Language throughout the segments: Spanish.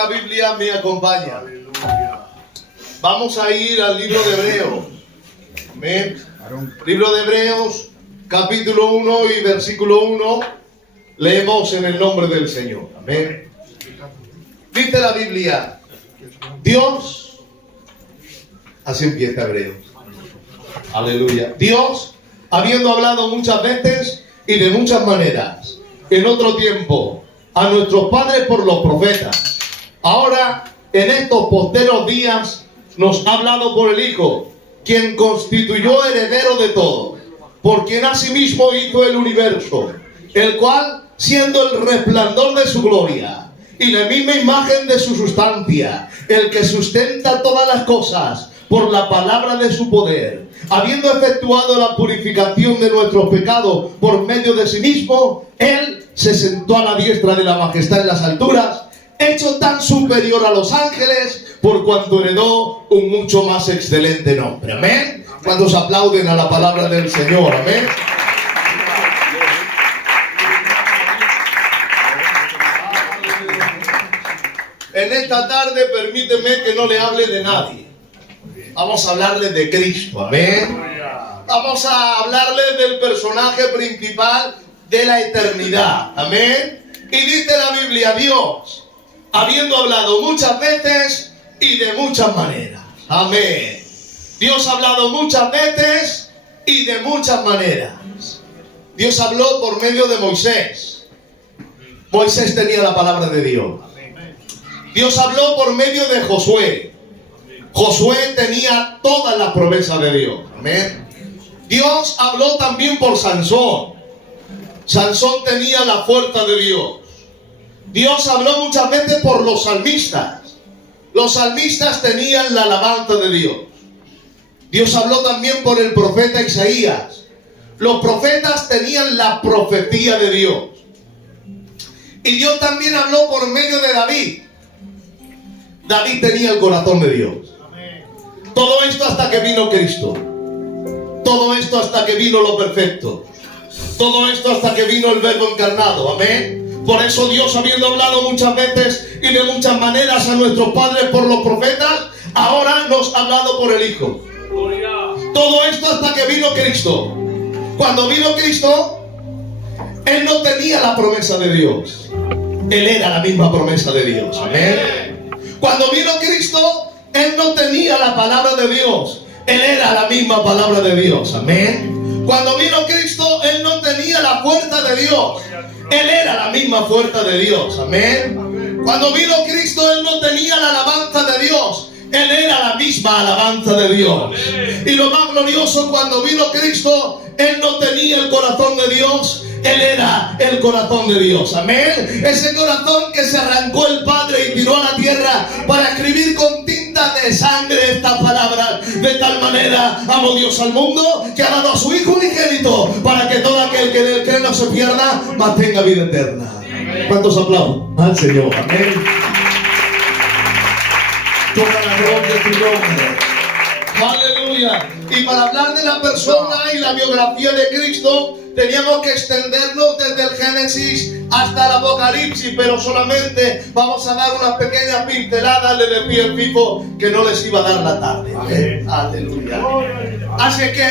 tenga Biblia me acompaña. Vamos a ir al libro de Hebreos. Amén. Libro de Hebreos, capítulo 1 y versículo 1. Leemos en el nombre del Señor. Amén. Dice la Biblia: Dios, así empieza Hebreos. Aleluya. Dios, habiendo hablado muchas veces y de muchas maneras en otro tiempo a nuestros padres por los profetas, ahora en estos posteros días nos ha hablado por el Hijo, quien constituyó heredero de todo, por quien asimismo hizo el universo, el cual, siendo el resplandor de su gloria y la misma imagen de su sustancia, el que sustenta todas las cosas por la palabra de su poder, habiendo efectuado la purificación de nuestros pecados por medio de sí mismo, Él se sentó a la diestra de la majestad en las alturas, hecho tan superior a los ángeles, por cuanto heredó un mucho más excelente nombre. Amén. ¿Cuántos aplauden a la palabra del Señor? Amén. En esta tarde permíteme que no le hable de nadie. Vamos a hablarle de Cristo. Amén. Vamos a hablarle del personaje principal de la eternidad. Amén. Y dice la Biblia: Dios, habiendo hablado muchas veces y de muchas maneras. Amén. Dios ha hablado muchas veces y de muchas maneras. Dios habló por medio de Moisés. Moisés tenía la palabra de Dios. Dios habló por medio de Josué. Josué tenía toda la promesa de Dios. Amén. Dios habló también por Sansón. Sansón tenía la fuerza de Dios. Dios habló muchas veces por los salmistas. Los salmistas tenían la alabanza de Dios. Dios habló también por el profeta Isaías. Los profetas tenían la profecía de Dios. Y Dios también habló por medio de David. David tenía el corazón de Dios. Todo esto hasta que vino Cristo. Todo esto hasta que vino lo perfecto. Todo esto hasta que vino el Verbo encarnado. Amén. Por eso Dios, habiendo hablado muchas veces y de muchas maneras a nuestros padres por los profetas, ahora nos ha hablado por el Hijo. Todo esto hasta que vino Cristo. Cuando vino Cristo, Él no tenía la promesa de Dios. Él era la misma promesa de Dios. Amén. Cuando vino Cristo, Él no tenía la palabra de Dios. Él era la misma palabra de Dios. Amén. Cuando vino Cristo, Él no tenía la fuerza de Dios. Él era la misma fuerza de Dios. Amén. Cuando vino Cristo, Él no tenía la alabanza de Dios. Él era la misma alabanza de Dios. Y lo más glorioso, cuando vino Cristo, Él no tenía el corazón de Dios. Él era el corazón de Dios. Amén. Ese corazón que se arrancó el Padre y tiró a la tierra para escribir con tinta de sangre estas palabras: de tal manera amó Dios al mundo, que ha dado a su Hijo unigénito, para que todo aquel que en él cree no se pierda, mas tenga vida eterna. ¿Cuántos aplauden al Señor? Amén. Toda la gloria de tu nombre. Aleluya. Y para hablar de la persona y la biografía de Cristo, teníamos que extendernos desde el Génesis hasta el Apocalipsis, pero solamente vamos a dar unas pequeñas pinceladas. Le decía el Pipo que no les iba a dar la tarde. Amén. Aleluya. Así que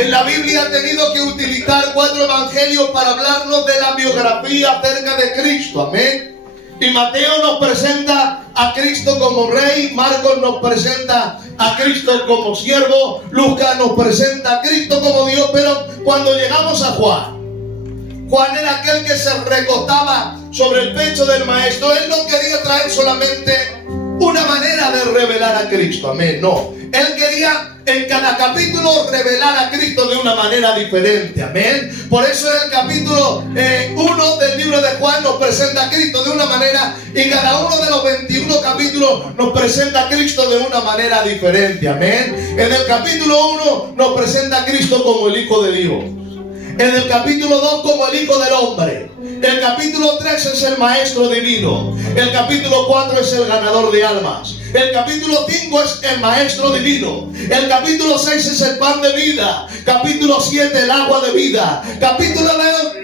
en la Biblia ha tenido que utilizar 4 evangelios para hablarnos de la biografía acerca de Cristo. Amén. Y Mateo nos presenta a Cristo como Rey, Marcos nos presenta a Cristo como siervo, Lucas nos presenta a Cristo como Dios. Pero cuando llegamos a Juan, Juan era aquel que se recostaba sobre el pecho del Maestro. Él no quería traer solamente una manera de revelar a Cristo. Amén. No. Él quería en cada capítulo revelar a Cristo de una manera diferente. Amén. Por eso en el capítulo 1 del libro de Juan nos presenta a Cristo de una manera, y cada uno de los 21 capítulos nos presenta a Cristo de una manera diferente. Amén. En el capítulo 1 nos presenta a Cristo como el Hijo de Dios. En el capítulo 2 como el Hijo del Hombre. El capítulo 3 es el Maestro Divino. El capítulo 4 es el ganador de almas. El capítulo 5 es el Maestro Divino. El capítulo 6 es el pan de vida. Capítulo 7 el agua de vida. Capítulo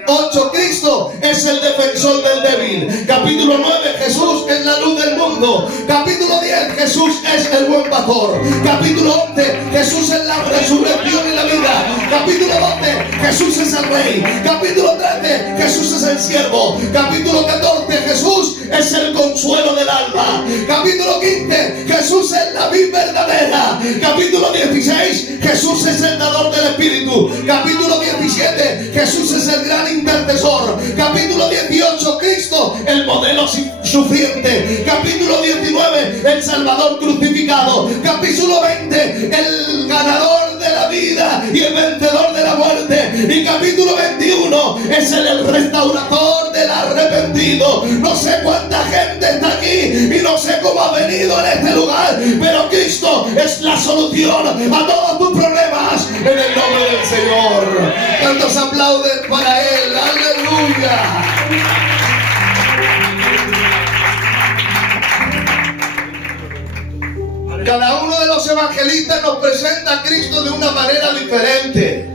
8 Cristo es el defensor del débil. Capítulo 9 Jesús es la luz mundo. Capítulo 10, Jesús es el buen pastor. Capítulo 11, Jesús es la resurrección y la vida. Capítulo 12, Jesús es el rey. Capítulo 13, Jesús es el siervo. Capítulo 14, Jesús es el consuelo del alma. Capítulo 15, Jesús es la vida verdadera. Capítulo 16, Jesús es el dador del Espíritu. Capítulo 17, Jesús es el gran intercesor. Capítulo 18, Cristo, el modelo sufriente. Capítulo 19, el Salvador crucificado. Capítulo 20, el ganador de la vida y el vencedor de la muerte. Y capítulo 21 es el restaurador del arrepentido. No sé cuánta gente está aquí y no sé cómo ha venido en este lugar, pero Cristo es la solución a todos tus problemas en el nombre del Señor. ¿Cuántos aplauden para Él? ¡Aleluya! Cada uno de los evangelistas nos presenta a Cristo de una manera diferente,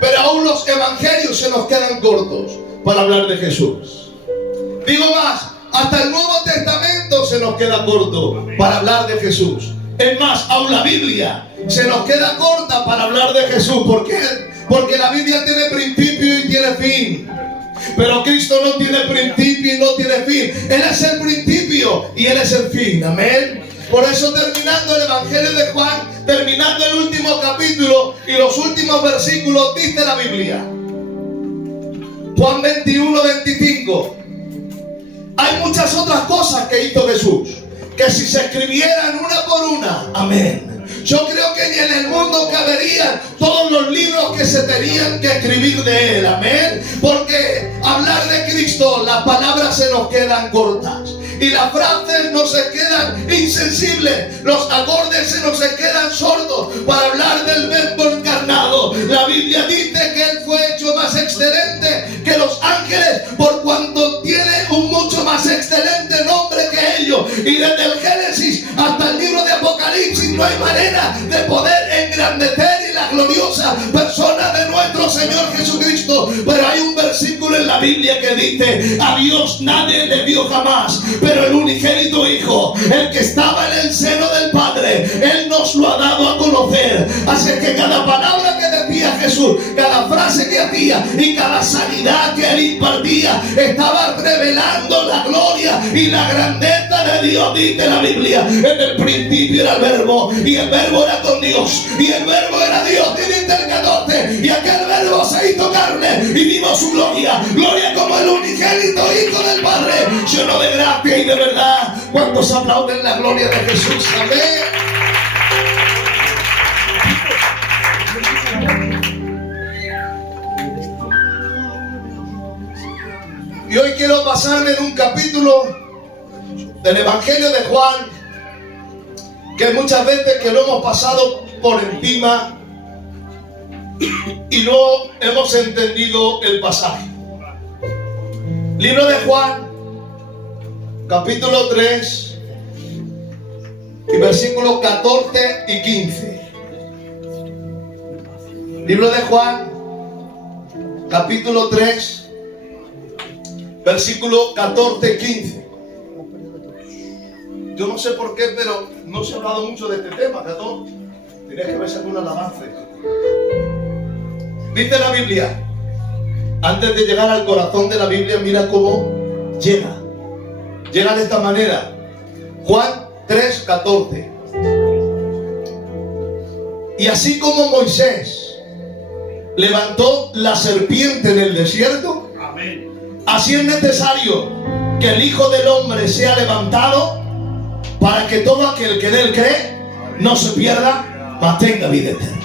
pero aún los evangelios se nos quedan cortos para hablar de Jesús. Digo más, hasta el Nuevo Testamento se nos queda corto para hablar de Jesús. Es más, aún la Biblia se nos queda corta para hablar de Jesús. ¿Por qué? Porque la Biblia tiene principio y tiene fin. Pero Cristo no tiene principio y no tiene fin. Él es el principio y Él es el fin. Amén. Por eso, terminando el Evangelio de Juan, terminando el último capítulo y los últimos versículos, dice la Biblia, Juan 21, 25, hay muchas otras cosas que hizo Jesús, que si se escribieran una por una, amén, yo creo que ni en el mundo caberían todos los libros que se tenían que escribir de Él, amén, porque hablar de Cristo, las palabras se nos quedan cortas. Y las frases nos se quedan insensibles, los acordes se nos quedan sordos para hablar del Verbo encarnado. La Biblia dice que Él fue hecho más excelente que los ángeles, por cuanto tiene un mucho más excelente nombre que ellos. Y desde el Génesis hasta el libro de Apocalipsis no hay manera de poder engrandecer y la gloriosa persona de nuestro Señor Jesucristo. Pero hay un versículo en la Biblia que dice: a Dios nadie le vio jamás, pero el unigénito Hijo, el que estaba en el seno del Padre, Él nos lo ha dado a conocer. Así que cada palabra que decía Jesús, cada frase que hacía y cada sanidad que Él impartía, estaba revelando la gloria y la grandeza de Dios. Dice la Biblia, en el principio era el Verbo, y el Verbo era con Dios, y el Verbo era Dios. Y dice el 14, y aquel Verbo se hizo carne y vimos su gloria, gloria como el unigénito Hijo del Padre, lleno de gracia y de verdad. ¿Cuántos aplauden la gloria de Jesús? Amén. Y hoy quiero pasarme en un capítulo del Evangelio de Juan que muchas veces que lo hemos pasado por encima y no hemos entendido el pasaje. Libro de Juan, capítulo 3 y versículos 14 y 15. Libro de Juan, capítulo 3, versículo 14 y 15. Yo no sé por qué, pero no se ha hablado mucho de este tema, ¿no? Tienes que verse con un alabanza. Dice la Biblia, antes de llegar al corazón de la Biblia, mira cómo llega. Llega de esta manera. Juan 3:14. Y así como Moisés levantó la serpiente en el desierto, amén, así es necesario que el Hijo del Hombre sea levantado, para que todo aquel que en Él cree no se pierda, mas tenga vida eterna.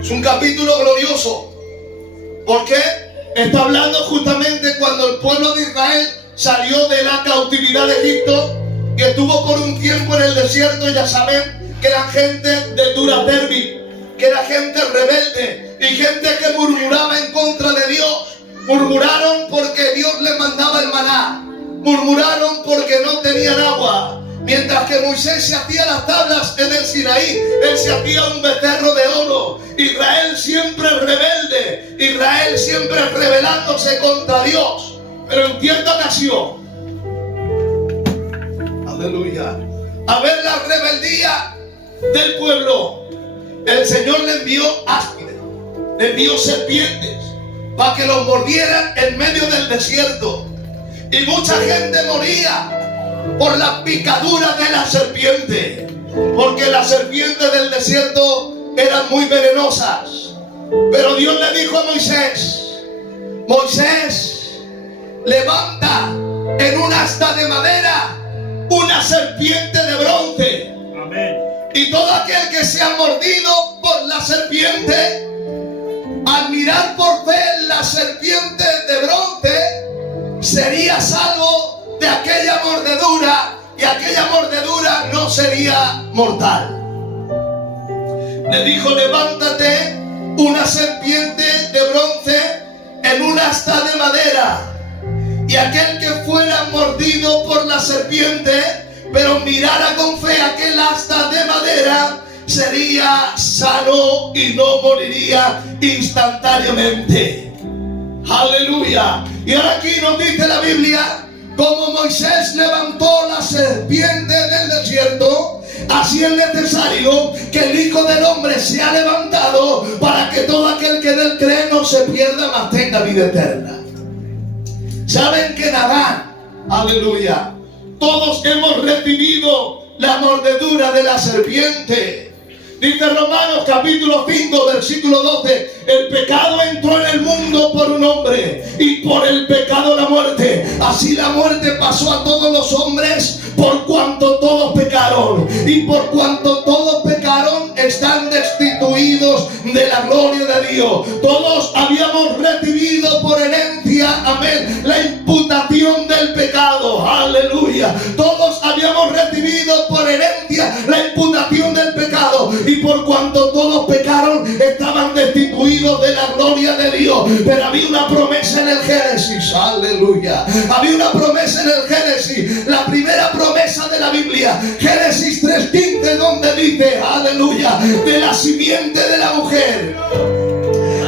Es un capítulo glorioso, porque está hablando justamente cuando el pueblo de Israel salió de la cautividad de Egipto, que estuvo por un tiempo en el desierto. Ya saben que eran gente de dura cerviz, que era gente rebelde y gente que murmuraba en contra de Dios. Murmuraron porque Dios les mandaba el maná, murmuraron porque no tenían agua. Mientras que Moisés se hacía las tablas en el Sinaí, él se hacía un becerro de oro. Israel siempre rebelde, Israel siempre rebelándose contra Dios. Pero en cierta ocasión, Aleluya. A ver la rebeldía del pueblo. El Señor le envió áspides, le envió serpientes para que los mordieran en medio del desierto. Y mucha gente moría por la picadura de la serpiente, porque las serpientes del desierto eran muy venenosas. Pero Dios le dijo a Moisés: Moisés, levanta en un asta de madera una serpiente de bronce. Amén. Y todo aquel que sea mordido por la serpiente, al mirar por fe la serpiente de bronce, sería salvo de aquella mordedura, y aquella mordedura no sería mortal. Le dijo: levántate una serpiente de bronce en un asta de madera, y aquel que fuera mordido por la serpiente, pero mirara con fe aquel asta de madera, sería sano y no moriría instantáneamente. Aleluya. Y ahora aquí nos dice la Biblia: como Moisés levantó la serpiente del desierto, así es necesario que el Hijo del Hombre sea levantado, para que todo aquel que en él cree no se pierda, mas tenga vida eterna. Saben que Adán, aleluya, todos hemos recibido la mordedura de la serpiente. Dice Romanos capítulo 5 versículo 12: el pecado entró en el mundo por un hombre, y por el pecado la muerte. Así la muerte pasó a todos los hombres, por cuanto todos pecaron. Y por cuanto todos pecaron, están destituidos de la gloria de Dios. Todos habíamos recibido por herencia, amén, la imputación del pecado. Aleluya. Todos habíamos recibido por herencia la imputación del pecado. Y por cuanto todos pecaron, estaban destituidos de la gloria de Dios. Pero había una promesa en el Génesis. Aleluya. Había una promesa en el Génesis. La primera promesa de la Biblia, Génesis 3:15, donde dice, aleluya, de la simiente de la mujer,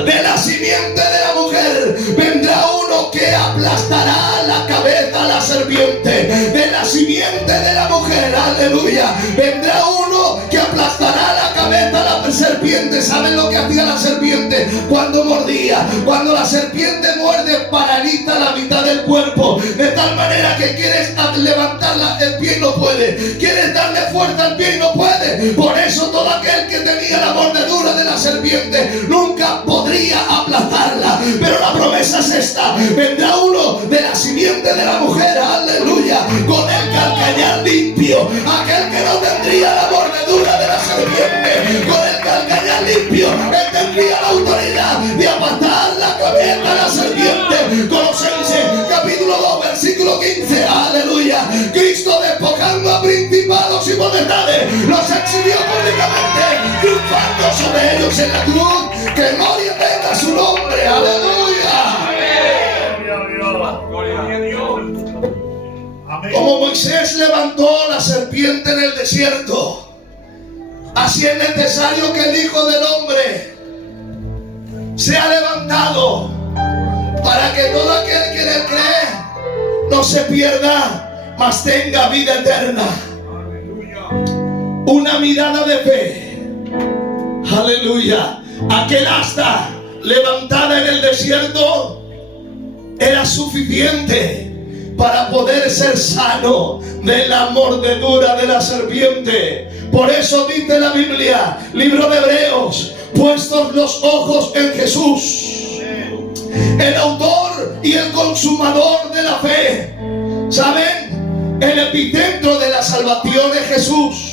de la simiente de la mujer vendrá uno que aplastará la cabeza a la serpiente. De la simiente de la mujer, aleluya, vendrá uno que aplastará la cabeza a la serpiente. ¿Saben lo que hacía la serpiente cuando mordía? Cuando la serpiente muerde, paraliza la mitad del cuerpo, de tal manera que quieres levantarla, el pie y no puede, quieres darle fuerza al pie y no puede. Por eso todo aquel que tenía la mordedura de la serpiente nunca podría aplastarla. Pero la promesa es esta: vendrá uno de la simiente de la mujer, aleluya, con el calcañar limpio. Aquel que no tendría la mordedura de la serpiente, con el calcañar limpio, él tendría la autoridad de aplastar la cabeza a la serpiente. Colosenses capítulo 2 versículo 15, aleluya. Cristo, despojando a principados y potestades, los exhibió públicamente, triunfando sobre ellos en la cruz. Que gloria tenga su nombre, aleluya. Gloria a Dios. Amén. Como Moisés levantó la serpiente en el desierto, así es necesario que el Hijo del Hombre sea levantado, para que todo aquel que en él cree no se pierda, mas tenga vida eterna. Una mirada de fe, aleluya. Aquel asta levantada en el desierto era suficiente para poder ser sano de la mordedura de la serpiente. Por eso dice la Biblia, libro de Hebreos: puestos los ojos en Jesús, el autor y el consumador de la fe. ¿Saben? El epicentro de la salvación es Jesús.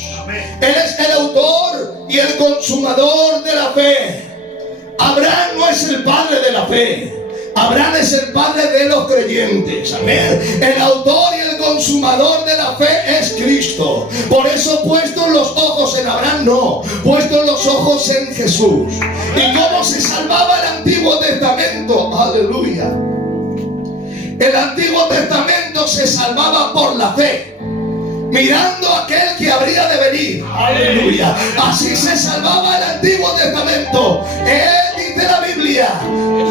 Él es el autor y el consumador de la fe. Abraham no es el padre de la fe, Abraham es el padre de los creyentes. Amén. El autor y el consumador de la fe es Cristo. Por eso puestos los ojos en Abraham, no, puestos los ojos en Jesús. ¿Y cómo se salvaba el Antiguo Testamento? Aleluya. El Antiguo Testamento se salvaba por la fe, mirando a aquel que habría de venir. Aleluya. Así se salvaba el Antiguo Testamento. Dice la Biblia,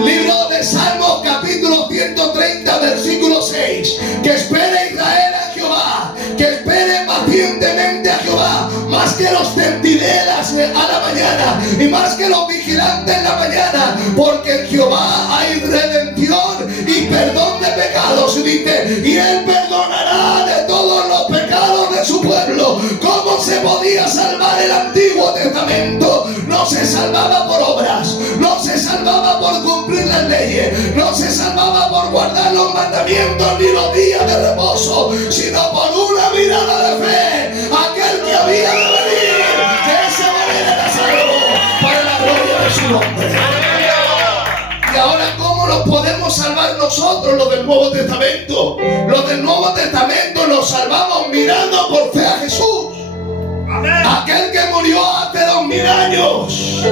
libro de Salmos capítulo 130 versículo 6, que espere Israel a Jehová, que espere ardientemente a Jehová, más que los centinelas a la mañana y más que los vigilantes en la mañana, porque en Jehová hay redención y perdón de pecados. Y dice, y Él perdonará de todos los pecados de su pueblo. ¿Cómo se podía salvar el Antiguo Testamento? No se salvaba por obras, no se salvaba por cumplir las leyes, no se salvaba por guardar los mandamientos ni los días de reposo, sino por una mirada de fe. Aquel que había de venir, de esa manera era salvo para la gloria de su nombre. Y ahora, ¿cómo nos podemos salvar nosotros, los del Nuevo Testamento? Los del Nuevo Testamento nos salvamos mirando por fe a Jesús. Amén. Aquel que murió hace 2000 años.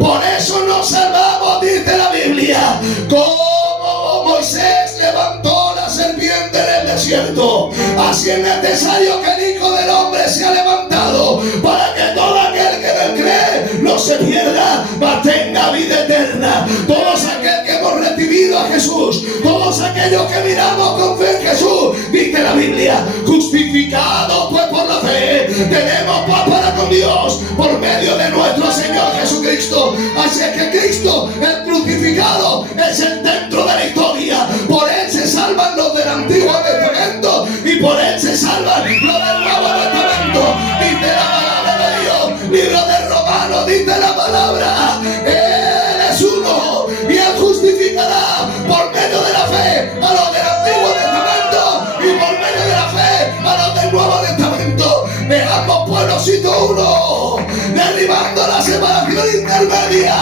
Por eso nos salvamos, dice la Biblia. Como Moisés levantó la serpiente en el desierto, así es necesario que el Hijo del Hombre sea levantado, para que todo aquel que en él cree no se pierda, mas tenga vida eterna. Todos aquellos que hemos recibido a Jesús, todos aquellos que miramos con fe en Jesús, dice la Biblia, justificados pues por la fe, tenemos paz para con Dios por medio de nuestro Señor Jesucristo. Así es que Cristo, el crucificado, es el centro de la historia. Por Él se salvan los del Antiguo Testamento y por Él se salvan los del Nuevo Testamento. Dice la palabra de Dios, libro de Romanos, dice la palabra, Él es uno y Él justificará por medio de la fe a los del Antiguo Testamento y por medio de la fe a los del Nuevo Testamento. Dejamos pueblocito uno, derribando la separación intermedia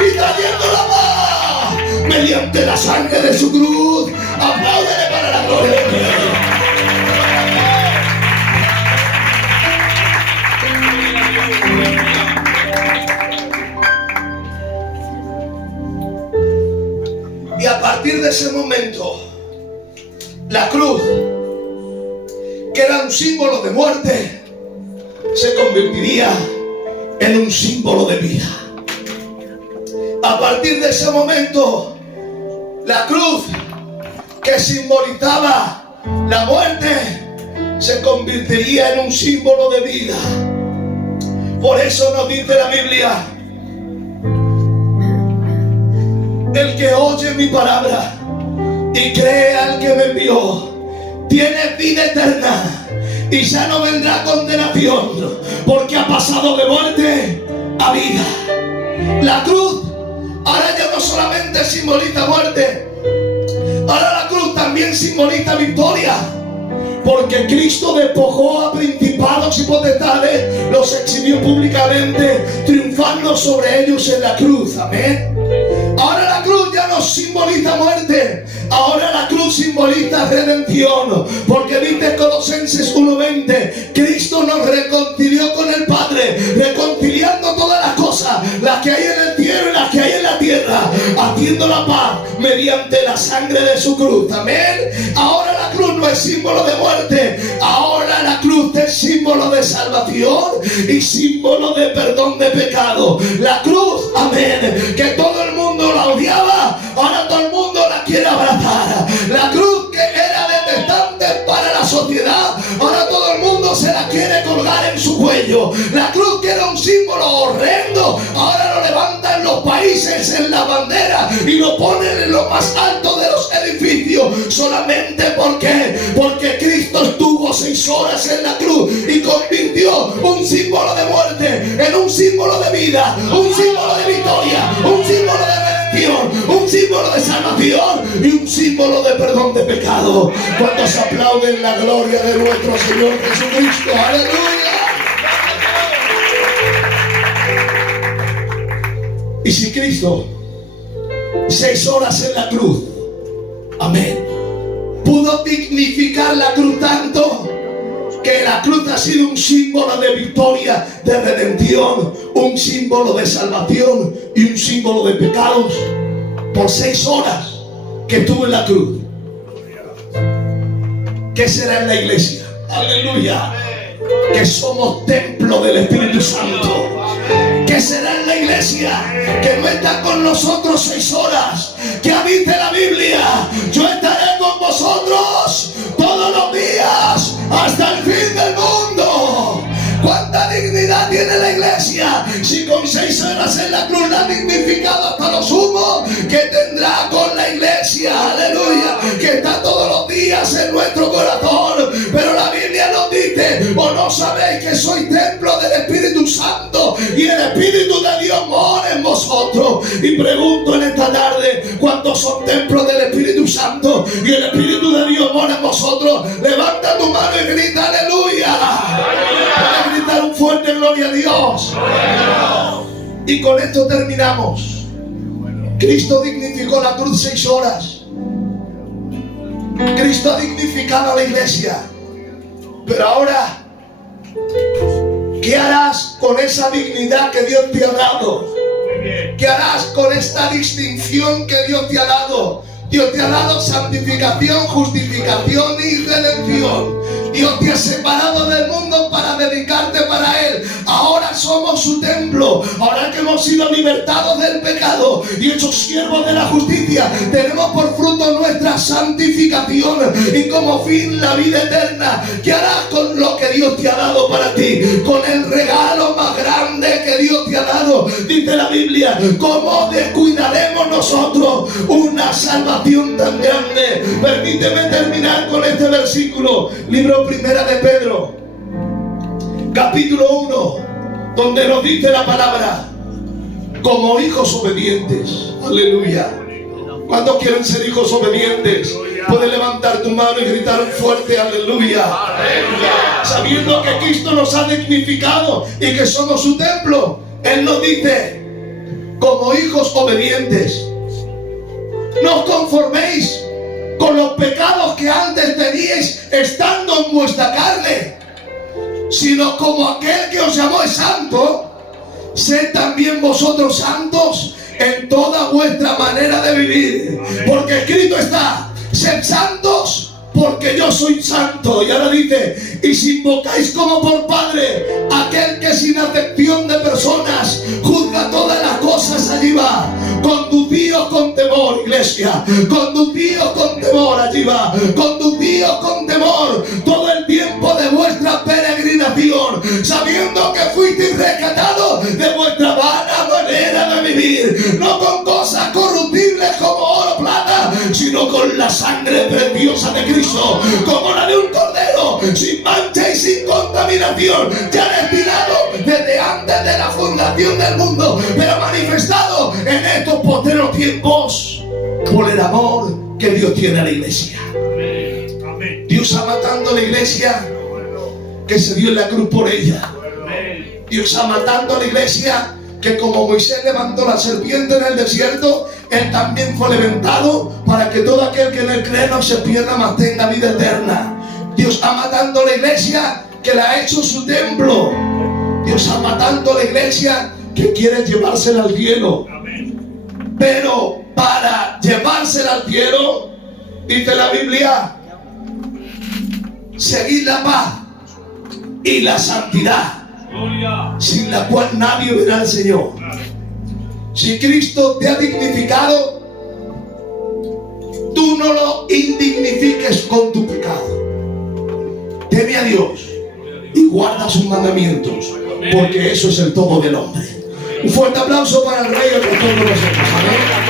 y trayendo la paz mediante la sangre de su cruz. Apláudele para la gloria de Dios. Y a partir de ese momento, la cruz, que era un símbolo de muerte, se convertiría en un símbolo de vida. A partir de ese momento, la cruz, que simbolizaba la muerte, se convertiría en un símbolo de vida. Por eso nos dice la Biblia, el que oye mi palabra y cree al que me envió, tiene vida eterna y ya no vendrá condenación, porque ha pasado de muerte a vida. La cruz ahora ya no solamente simboliza muerte, ahora la cruz también simboliza victoria, porque Cristo despojó a principados y potestades, los exhibió públicamente, triunfando sobre ellos en la cruz. Amén. Ahora la cruz ya no simboliza muerte, ahora la cruz simboliza redención, porque dice Colosenses 1:20, Cristo nos reconcilió con el Padre, reconciliando todas las cosas, las que hay en el cielo y las que hay en la tierra, haciendo la paz mediante la sangre de su cruz. Amén. Ahora la cruz no es símbolo de muerte, ahora la cruz es símbolo de salvación y símbolo de perdón de pecado. La cruz, amén, que todo el mundo la odiaba, ahora todo el mundo la quiere abrazar. La cruz, que era detestable para la sociedad, ahora todo el mundo se la quiere colgar en su cuello. La cruz, que era un símbolo horrendo, ahora lo levantan los países en la bandera y lo ponen en lo más alto de los edificios, solamente porque Cristo estuvo 6 horas en la cruz y convirtió un símbolo de muerte en un símbolo de vida, un símbolo de victoria, un símbolo de redención, un símbolo de salvación y un símbolo de perdón de pecado. ¿Cuántos aplauden la gloria de nuestro Señor Jesucristo? ¡Aleluya! Y si Cristo 6 horas en la cruz, amén, pudo dignificar la cruz tanto, que la cruz ha sido un símbolo de victoria, de redención, un símbolo de salvación y un símbolo de pecados, por 6 horas que estuvo en la cruz. ¿Qué será en la iglesia? Aleluya. Que somos templo del Espíritu Santo. ¿Qué será en la iglesia? Que no está con nosotros 6 horas. Que dice la Biblia, yo estaré con vosotros todos los días hasta el fin del mundo. 6 horas en la cruz la ha dignificado hasta lo sumo que tendrá con la iglesia, aleluya, que está todos los días en nuestro corazón. Pero la Biblia nos dice: ¿o no sabéis que sois templo del Espíritu Santo y el Espíritu de Dios mora en vosotros? Y pregunto en esta tarde: ¿cuántos son templos del Espíritu Santo y el Espíritu de Dios mora en vosotros? Levanta tu mano y grita aleluya. Puedes gritar un fuerte gloria a Dios. Y con esto terminamos. Cristo dignificó la cruz 6 horas. Cristo ha dignificado a la iglesia. Pero ahora, ¿qué harás con esa dignidad que Dios te ha dado? ¿Qué harás con esta distinción que Dios te ha dado? Dios te ha dado santificación, justificación y redención. Dios te ha separado del mundo para dedicarte para Él. Ahora somos su templo. Ahora que hemos sido libertados del pecado y hechos siervos de la justicia, tenemos por fruto nuestra santificación y como fin la vida eterna. ¿Qué harás con lo que Dios te ha dado para ti? Con el regalo más grande que Dios te ha dado. Dice la Biblia: ¿cómo descuidaremos nosotros una salvación tan grande? Permíteme terminar con este versículo. Libro Primera de Pedro, capítulo 1, donde nos dice la palabra: como hijos obedientes. Aleluya. ¿Cuántos quieren ser hijos obedientes? Puedes levantar tu mano y gritar un fuerte aleluya. Sabiendo que Cristo nos ha dignificado y que somos su templo, Él nos dice: como hijos obedientes, no os conforméis con los pecados que antes teníais estando en vuestra carne, sino como aquel que os llamó es santo, sed también vosotros santos en toda vuestra manera de vivir. Porque escrito está: sed santos porque yo soy santo. Y ahora dice: y si invocáis como por Padre aquel que sin acepción de personas juzga todas las cosas, allí va. Conducíos con temor, iglesia. Conducíos con temor, allí va. Conducíos con temor todo el tiempo de vuestra peregrinación, sabiendo que fuisteis rescatados de vuestra vana manera de vivir, no con cosas corruptibles como oro o plata, sino con la sangre preciosa de Cristo, como la de un cordero, sin mancha y sin contaminación, ya destinado desde antes de la fundación del mundo, pero manifestado en estos posteros tiempos por el amor que Dios tiene a la iglesia. Dios ama tanto a la iglesia que se dio en la cruz por ella. Dios ama tanto a la iglesia que como Moisés levantó la serpiente en el desierto, Él también fue levantado para que todo aquel que en Él cree no se pierda, mas tenga vida eterna. Dios ama tanto a la iglesia que la ha hecho su templo. Dios ama tanto a la iglesia que quiere llevársela al cielo. Pero para llevársela al cielo, dice la Biblia: seguid la paz y la santidad, sin la cual nadie verá al Señor. Si Cristo te ha dignificado, tú no lo indignifiques con tu pecado. Teme a Dios y guarda sus mandamientos, porque eso es el todo del hombre. Un fuerte aplauso para el Rey de todos nosotros. Amén.